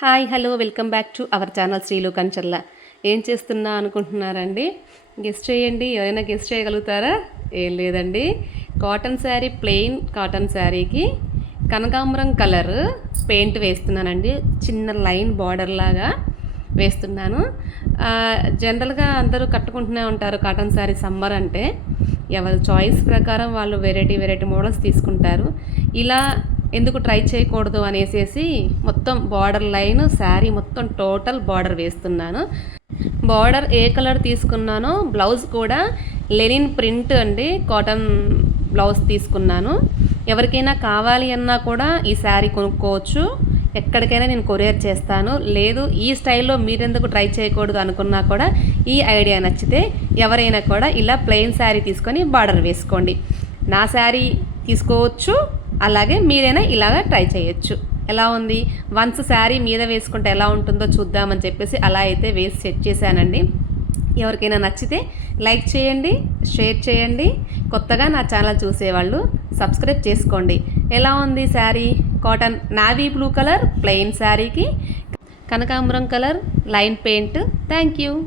Hi hello welcome back to our channel Sreelu Kancharla ఏం చేస్తున్నా అనుకుంటున్నారండి? గెస్ట్ చేయండి. ఎవరైనా గెస్ట్ చేయగలుగుతారా? ఏం లేదండి. కాటన్ శారీ ప్లెయిన్ కాటన్ శారీకి కనకాంబరం కలర్ పెయింట్ వేస్తున్నానండి. చిన్న లైన్ బార్డర్ లాగా వేస్తున్నాను. జనరల్గా అందరూ కట్టుకుంటూనే ఉంటారు కాటన్ శారీ సమ్మర్ అంటే. ఎవరి చాయిస్ ప్రకారం వాళ్ళు వెరైటీ వెరైటీ మోడల్స్ తీసుకుంటారు. ఇలా ఎందుకు ట్రై చేయకూడదు అనేసి మొత్తం బార్డర్ లైన్ శారీ మొత్తం టోటల్ బార్డర్ వేస్తున్నాను. బార్డర్ ఏ కలర్ తీసుకున్నానో బ్లౌజ్ కూడా లెనిన్ ప్రింట్ అండి కాటన్ బ్లౌజ్ తీసుకున్నాను. ఎవరికైనా కావాలి అన్నా కూడా ఈ శారీ కొనుక్కోవచ్చు. ఎక్కడికైనా నేను కొరియర్ చేస్తాను. లేదు ఈ స్టైల్లో మీరెందుకు ట్రై చేయకూడదు అనుకున్నా కూడా ఈ ఐడియా నచ్చితే ఎవరైనా కూడా ఇలా ప్లెయిన్ శారీ తీసుకొని బార్డర్ వేసుకోండి. నా శారీ తీసుకోవచ్చు అలాగే మీరైనా ఇలాగ ట్రై చేయొచ్చు. ఎలా ఉంది? వన్స్ శారీ మీద వేసుకుంటే ఎలా ఉంటుందో చూద్దామని చెప్పేసి అలా అయితే వేసి సెట్ చేశానండి. ఎవరికైనా నచ్చితే లైక్ చేయండి షేర్ చేయండి. కొత్తగా నా ఛానల్ చూసేవాళ్ళు సబ్స్క్రైబ్ చేసుకోండి. ఎలా ఉంది sari? Cotton navy blue colour plain శారీకి కనకాంబరం colour line paint. Thank you.